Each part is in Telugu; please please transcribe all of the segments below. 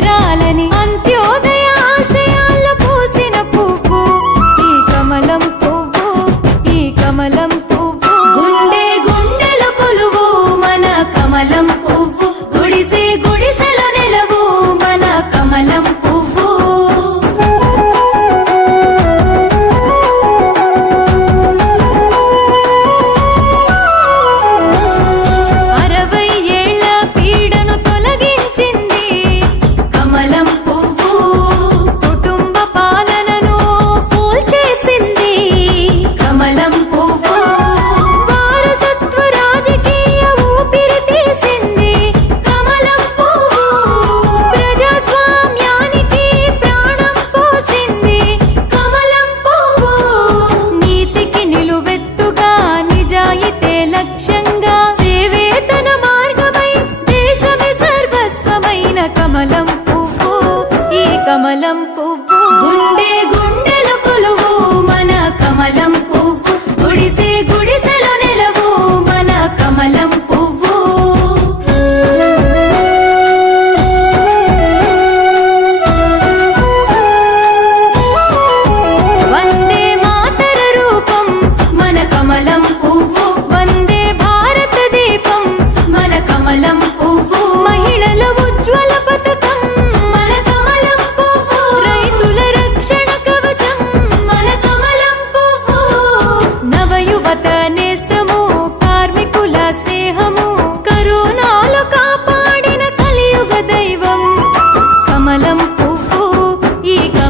చేరాలని అంత్య కమలం పువ్వు ఈ కమలం పువ్వు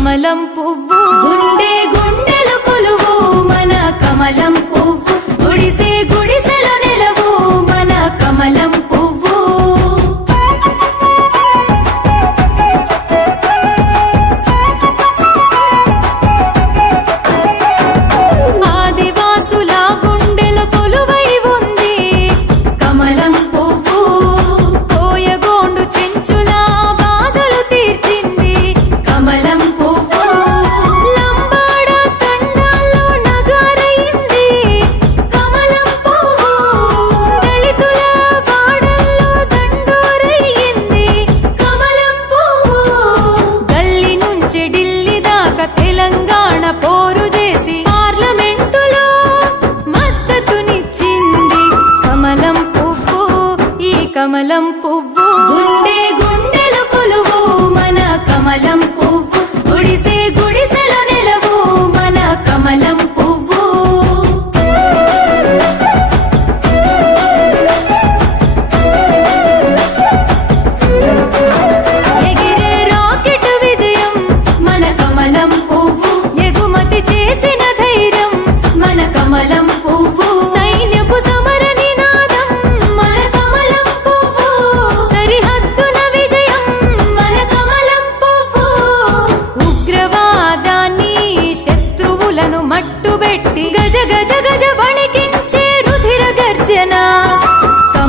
కమలం పువ్వు. గుండె గుండెలు కొలువు మన కమలం పువ్వు. గుడిసే కమలం పువ్వు. గుండె గుండెలు కొలువు మన కమలం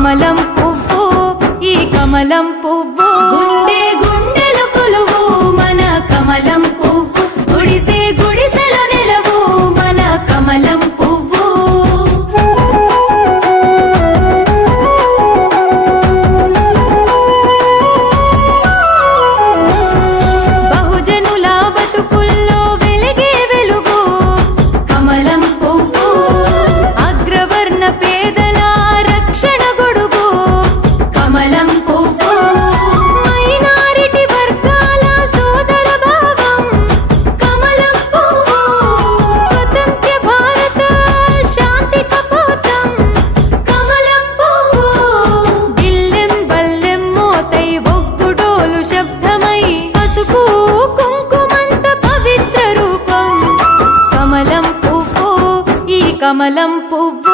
కమలం పువ్వు ఈ కమలం పువ్వు. గుండె గుండెలు కొలువు మన కమలం కమలం పువ్వు